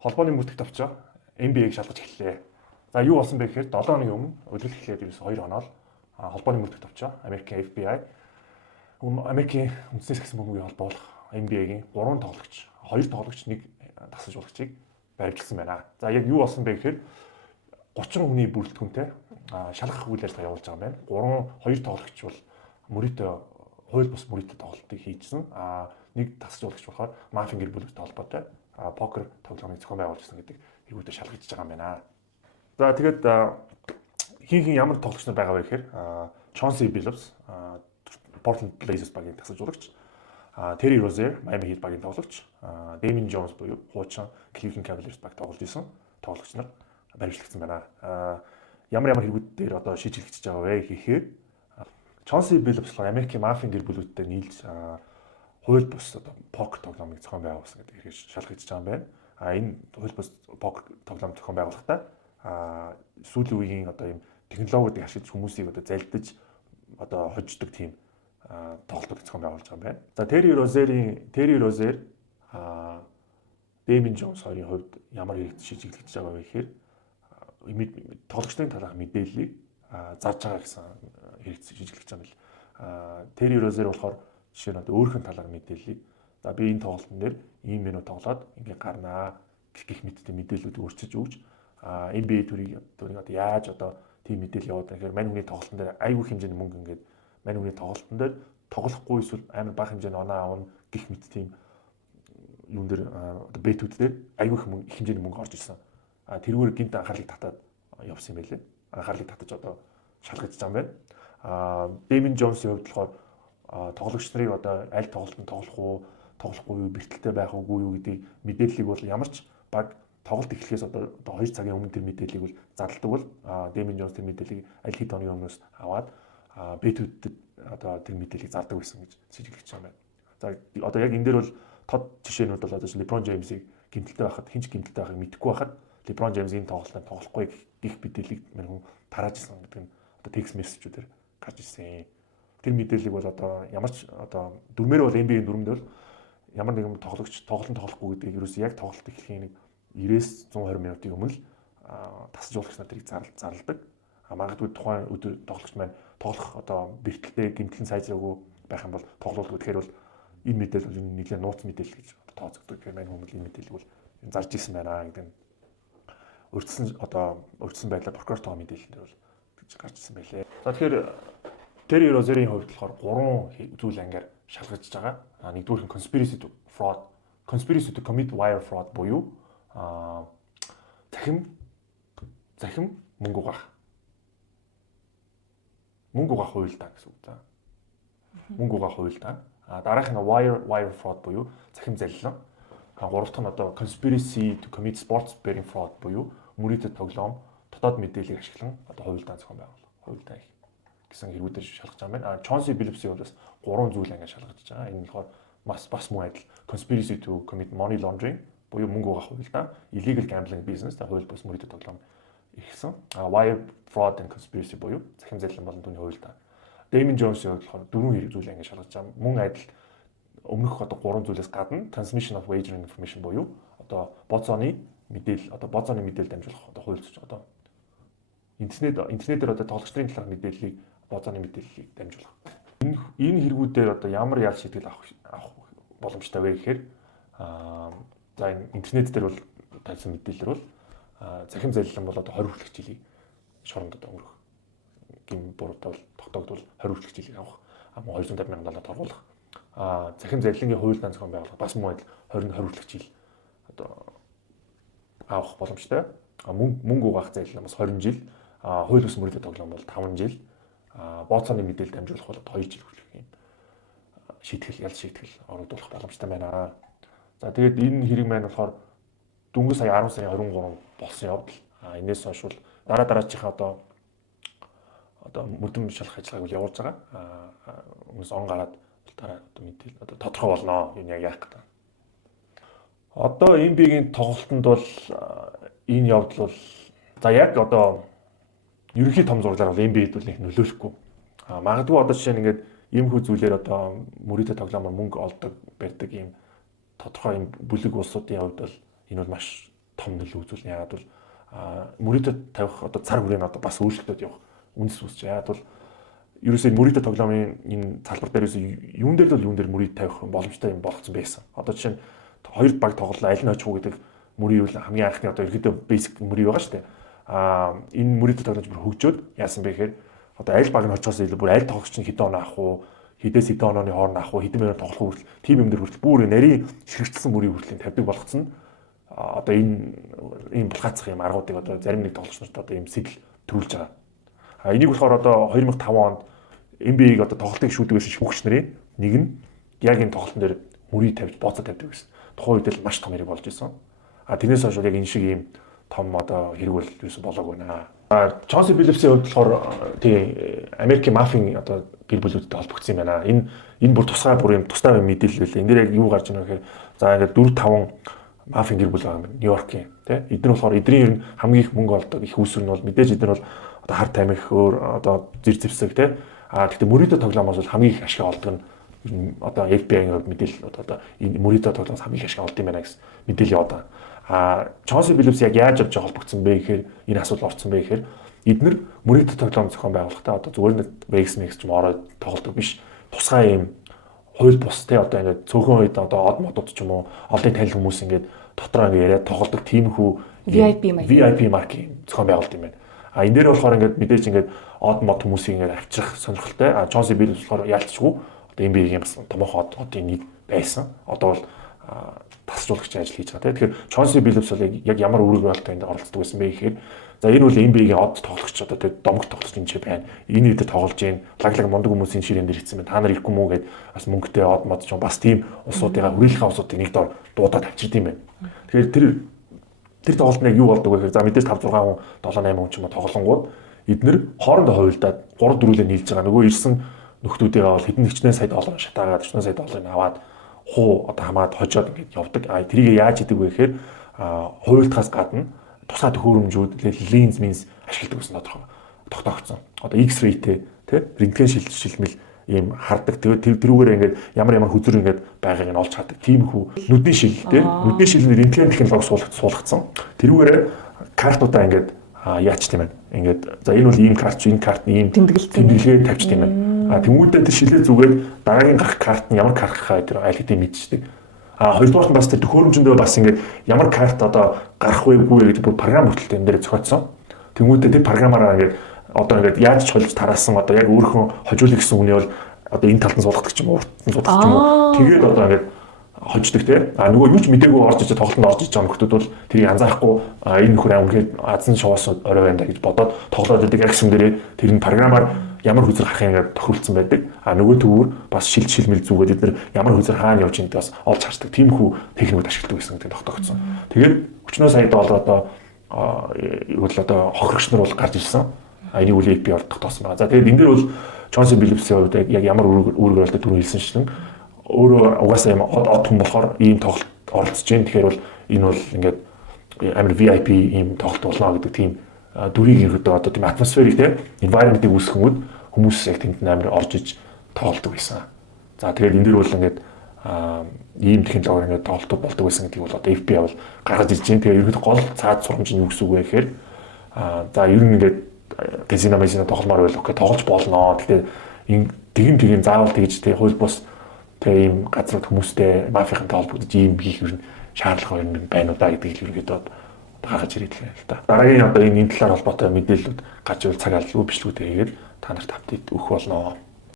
холбооны мөрдөгт авчаа NBA-г шалгаж эхэллээ. За юу болсон бэ гэхээр 7 хоногийн өмнө өдөрлөх эхлээд ерөөс 2 хоноод холбооны мөрдөгт авчаа Америкийн FBI Америкийн үндэснээс гэсэн мөнгөний холбоолох NBA-гийн 3 тоглогч, 2 тоглогч, 1 тасалж болгочийг баримтжилсан байна. За яг юу болсон бэ гэхээр 30 хүний бүрэлдэхүүнтэй шалгах үйл ажиллагаа явуулж байгаа юм байна. 2 тоглогч бол мөрөдөө хууль бус мөрөдөө тоглолтыг хийжсэн. Нэг тасалж болгоч болохоор мафийн гэр бүлтэй холбоотой покер тоглоомыг зохион байгуулжсэн гэдэг хэрэгүүдээр шалгаж байгаа юм байна. За тэгээд хин ямар тоглогч нар байгаа вэ гэхээр Chauncey Billups Portland Blazers багийн тасалж болгоч, Terry Rozier Miami Heat багийн тоглогч, Damon Jones буюу хуучин Cleveland Cavaliers баг тоглож исэн тоглогч нар баримтлагдсан байна. Ямар хэрэгүүдээр одоо шийдвэрлэгдэж байгаа вэ гэхээр Chauncey Billups Америкийн мафийн гэр бүлүүдтэй нийлж хууль бус одоо покер тоглоомыг зохион байгуулсан гэдэг хэрэг шалгагдж байгаа юм байна. Энэ хууль бус покер тоглоом зохион байгуулахдаа сүүлийн үеийн одоо ийм технологиудыг ашиглаж хүмүүсийг одоо залдиж одоо хождог тийм тоглолтууд зохион байгуулж байгаа юм байна. За Terry Rozier Damon Jones хоёрын хувьд ямар хэрэгт шийдвэрлэгдэж байгаа вэ гэхээр тоглогчдын талаарх мэдээллийг зарж байгаа гэсэн хэрэгт шийдвэрлэгдэж байгаа юм бэл. Terry Rozier болохоор жишээ нь одоо өөрхөн талаар мэдээллийг за би энэ тоглолтын дээр ийм минут тоглоод ингээ гарнаа гэх мэттэй мэдээллүүд өөрчилж өгч NBA төрийг одоо яаж одоо тийм мэдээлэл явуулдаг гэхээр мань хүний тоглолтын дээр айгүй хэмжээний мөнгө ингээд мань хүний тоглолтын дээр тоглохгүй эсвэл амар бага хэмжээний оноо авна гэх мэт тийм юун дээр одоо бэтүүд дээр айгүй их хэмжээний мөнгө орж ирсэн. Тэрүүгээр гинт анхаарлыг татаад явсан юм байлээ. Анхаарлыг татаж одоо шалгаж байгаа юм байна. Damon Jones-ийн хувьд болохоор тоглогч нарыг одоо аль тоглолтод тоглохгүй юу, бэртэлтэй байх уугүй юу гэдэг мэдээллийг бол ямар ч баг тоглолт эхлэхээс одоо 2 цагийн өмнө тэр мэдээллийг бол зарладаг бол Damon Jones тэр мэдээллийг аль хэд оны өмнөөс аваад бэтүүдэд одоо тэр мэдээллийг зардаг байсан гэж шийдвэрлэж байгаа юм байна. За одоо яг энэ дээр бол тод жишээнүүд бол одоо LeBron James-ийг гэмтэлтэй байхад хинч гэмтэлтэй байхыг мэдэхгүй байхад LeBron James энэ тоглолтод тоглохгүй гэх мэдээллийг мань хүн тарааж ирсэн гэдэг нь одоо text message-үүдээр гарч ирсэн. Тэр мэдээллийг бол одоо ямар ч одоо дүрмээр бол NBA-ийн дүрмд бол ямар нэгэн тоглогч тоглолтод тоглохгүй гэдгийг ерөөсөө яг тоглолт эхлэхийн нэг 90-120 минутын өмнө тасалж болгоч нар тэрийг зарладаг. Магадгүй тухайн өдөр тоглогч маань тоглох одоо бэртэлтэй гэмтэлэн сайжраагүй байх юм бол тоглоулгүй. Тэгэхээр бол энэ мэдээлэл бол нэлээд нууц мэдээлэл гэж тооцогддог. Тэгэхээр мань хүмүүс энэ мэдээллийг бол зарж ирсэн байна гэдэг нь урьдчилсан байдлаар прокуратор мэдээлэлээр бол гэж гарч ирсэн байлээ. За тэгэхээр Terry Rozier-ийн хувьд болохоор 3 зүйл ангиар шалгаж байгаа. Нэгдүгээр нь conspiracy to commit wire fraud буюу захим мөнгө угаах хуйлдаа гэсэн үг за. Мөнгө угаах хуйлдаа. Дараах нь wire fraud буюу захим залилан. Гурав дахь нь одоо conspiracy to commit sports betting fraud буюу мөрөдөд тоглоом дотоод мэдээллийг ашиглан одоо хуйлдаа зохион байгуулах. Хуйлдаа их гэсэн хэрэгүүдээр шалгаж байгаа юм байна. Chauncey Billups-ийн хувьд бас 3 зүйл ангиа шалгаж байгаа. Энэ болохоор бас мөн адил conspiracy to commit money laundering буюу мөнгө угаах хуйлдаа, illegal gambling business та хууль бус мөрөдөд тоглоом ихсэн. Wire fraud and conspiracy буюу захим залилан болон түүний хуйлдаа. Damon Jones-ийн хувьд болохоор 4 хэрэг зүйл ангиа шалгаж байгаа. Мөн адил өмнөх одоо 3 зүйлээс гадна transmission of wagering information буюу одоо боцооны мэдээлэл дамжуулах одоо хууль зүйч одоо интернетээр одоо тоглогч нарын талаарх мэдээллийг боцооны мэдээллийг дамжуулах. Энэ хэрэгүүдээр одоо ямар ял шийтгэл авах боломжтой вэ гэхээр за интернет дээр бол тавьсан мэдээлэлээр бол захим залилан бол одоо 20 хүртэлх жилийн шоронд одоо өнгөрөх гин буруутай бол тогтоогдвол 20 хүртэлх жилийн авах 250 сая доллар оруулах захим залилангийн хуйлдаан зохион байгуулах бас мөн адил 20 хүртэлх жил одоо авах боломжтой. Мөнгө угаах залилан бас 20 жил, хууль бус мөрөдөд тоглоом бол 5 жил, бооцооны мэдээлэл дамжуулах бол 2 жил хүрэх юм ял шийтгэл оруулах боломжтой байна. За тэгээд энэ хэрэг маань болохоор дөнгөж сая 10 сая 23 болсон явдал. Энээс хойш бол дараачихаа одоо мөрдөн шалгах ажиллагааг явуулж байгаа. Хүмүүс он гараад дараа одоо мэдээлэл одоо тодорхой болно. Энэ яг яах гэдэг. Одоо NBA-гийн тоглолтод бол энэ явдал бол за яг одоо ерөнхий том зураглаар бол NBA-д бол их нөлөөлөхгүй. Магадгүй одоо жишээ нь ингээд иймэрхүү зүйлээр одоо мөрөдөд тоглоомоор мөнгө олдог, барьдаг ийм тодорхой юм бүлэг улсуудын хувьд бол энэ бол маш том нөлөө үзүүлнэ. Яагаад бол Мөридө тавих одоо цар хүрээ нь одоо бас өөрчлөлтөд явах үндэс үүсч. Яагаад бол ерөөсөө Мөридө тоглоомын энэ салбар дээр юун дээр л юун дээр Мөридө тавих боломжтой юм болгоцсон байсан. Одоо жишээ нь хоёр баг тоглолоо аль нь очих уу гэдэг Мөридө юу хамгийн анхны одоо ерөөдөө basic Мөридө байгаа шүү дээ. Энэ Мөридө тоглоомж бүр хөгжөөд яасан бэ гэхээр одоо аль баг нь очихоос илүү бүр аль тоглогч нь хэдэн оноо авах уу, хэдээс хэдэн онооны хооронд авах уу, хэдэн минут тоглох хүртэл тим юм дээр хүртэл бүр нарийн ширхэгдсэн Мөридө хүртэл тавьдаг болгоцсон. Одоо энэ ийм булгаацах юм аргуудыг одоо зарим нэг тоглогч нарт одоо ийм сэтэл төрүүлж байгаа. Энийг болохоор одоо 2005 онд NBA-г одоо тоглолтыг шүүдэг байсан шүүгч нарын нэг нь яг энэ тоглолтын дээр Мөридө тавьж бооцоо тавьдаг байсан. Тухайн үед л маш том хэрэг болж исэн. Тэрнээс хойш яг энэ шиг ийм том одоо хэрэг бол юусэн болоогүй наа. Чонси Филлипсийн хувьд болохоор тий Америкийн мафийн одоо гэр бүлүүдтэй холбогдсон юм байна. Энэ бүр тусгай бүр юм тусдаа юм мэдээлэл байлаа. Энэ дээр яг юу гарч ирнэ гэхээр за ингээд 4-5 мафийн гэр бүл байгаа юм. Нью-Йоркийн тий эдгээр болохоор эдний ер нь хамгийн их мөнгө олдог их үүсвэр нь бол мэдээж эдгээр бол одоо хар тамхи өөр одоо зэр зэвсэг тий гэхдээ Мөридө тоглоомоос бол хамгийн их ашиг олдог нь одоо FBI-ийн хувьд мэдээлэл одоо энэ Мөридө тоглоомоос хамгийн их ашиг олд юм байна гэсэн мэдээлэл яваад байгаа. Чонси Филлипс яг яаж авч холбогдсон бэ гэхээр энэ асуудал орсон бэ гэхээр эдгээр Мөридө тоглоом зохион байгуулалтаа одоо зүгээр нэг Vegas ч юм ороод тоглодог биш. Тусгай юм хууль бус те одоо ингээд цөөхөн үед одоо од модууд ч юм уу олонний танил хүмүүс ингээд дотроо ингээд яриад тоглодог тиймэрхүү VIP маркийн зохион байгуулалт юм байна. Энэ дээр болохоор ингээд мэдээж ингээд од мод хүмүүсийг ингээд авчрах сонирхолтой. Чонси Филлипс болохоор яалтчгүй одоо NBA-ийн бас томоохон одын нэг байсан. Одоо бол тасжуулагч ажил хийж байгаа. Тэгэхээр Чонси Филлипс бол яг ямар үүрэг баримттай энд оролцдог байсан бэ гэхээр за энэ бол NBA-ийн од тоглогч одоо тэр домог тоглогч энэ ч байна. Энэ үед тоглож гин лаглаг мундаг хүмүүсийн ширээн дээр хийсэн байна. Та нар ирэхгүй мүү гэд бас мөнгөтэй од мод ч бас тийм улсуудыгаа хүрээлхэн улсуудыг нэг дор дуудаад авчирд юм байна. Тэгэхээр тэр тоглолт нь юу болдог вэ гэхээр за мэдээж 5 6 хүн 7 8 хүн ч юм уу тоглонгууд эднэр хоорондоо хувилдаад 3 4-лээ нийлж байгаа. Нөгөө ирсэн нөхдүүдээ бол хэдэн нэгчнээ сая доллар шатаагаад 40 сая долларыг аваад хуу одоо хамаад хожоод ингэж явдаг. Тэрийг яаж хийдэг вэ гэхээр хувилдахаас гадна тусгай төхөөрөмжүүд линз минс ашигладаг гэсэн тодорхой тогтоогдсон. Одоо X-ray тий рентген шилмэл ийм хардаг. Тэрүүгээр ингээд ямар хүзэр ингээд байгааг нь олж хардаг. Тиймэрхүү нүдний шил тий нүдний шилний рентген технологи суулгацсан. Тэрүүгээр картуудаа ингээд яач тийм байна. Ингээд за энэ бол ийм карт энэ карт ийм тэмдэглэгээ тавьчих тийм байна. Тэмүүдэд тэр шилээ зүгээд дараагийн гарах карт нь ямар карт хаа тэр аль хэдийн мэдчихдэг. Хоёрдугаар нь бас тэр төхөөрөмжөндөө бас ингээд ямар карт одоо гарах вэбгүй гэдэг бүр програм бүртэлтэй энэ дээр зохиоцсон. Тэмүүдэд тэр програмаараа ингээд одоо ингээд яаж ч холж тараасан одоо яг өөрийнхөө хожуулах гэсэн үний бол одоо энэ талд нь суулгадаг ч юм уу урт нь суулгадаг ч юм уу. Тэгээд одоо ингээд хождог те. Нөгөө юу ч мдэггүй орж иж тоглолтод орж иж байгаа нөхдүүд бол тэрийг анзаарахгүй энэ нөхөр үнэхээр азан шовоос орой байна гэж бодоод тоглоод байдаг акшн дээрээ тэр нь програмаар ямар хүзэр харахыг ингээд тохируулсан байдаг. Нөгөө төвөр бас шилмэл зүгээд эдгээр ямар хүзэр хаана явж байгааг бас олж хардаг. Тиймхүү техникүүд ашигладаг гэсэн гэдэг тогтоогдсон. Тэгээд өчнөө сая доллар одоо хохирогч нар бол гарч ирсэн. Энийг үл API-ор тогтоосон байна. За тэгээд энэ дээр бол Чонси Филлипсийн хувьд яг ямар үүрэг баримттай түрүү хэлсэн чинь өөрөө угаасаа юм од хүн болохоор ийм тоглолт оролцож байна. Тэгэхээр бол энэ бол ингээд амар VIP ийм тоглолт болно гэдэг тийм дүрийг иргэдэг одоо тийм атмосферик тийм environment-ыг үүсгэнгүүд хүмүүс яг тэнд амар орж иж тоглолдог байсан. За тэгээд энэ дэр бол ингээд ийм технологиор ингээд тоглолтууд болдог байсан гэдгийг бол одоо FBI бол гаргаж ирж байна. Тэгээд ерөнхийдөө гол цаад сурамж нь юу гэсэн үг вэ гэхээр за ер нь ингээд казино тогломоор байл окей тоглож болно. Тэгээд энэ тэгин заавал тэгж тийм хууль бус тийм ийм газрууд хүмүүстэй мафийнхантай холбогдож ийм хийх юм шаардлага байна уу да гэдгийг ерөнхийдөө гаргаж ирээд л та. Дараагийн одоо энэ талаар холбоотой мэдээллүүд гарч ирвэл цаг албагүй бичлэгүүдээ хийгээд та нарт апдейт өгөх болно.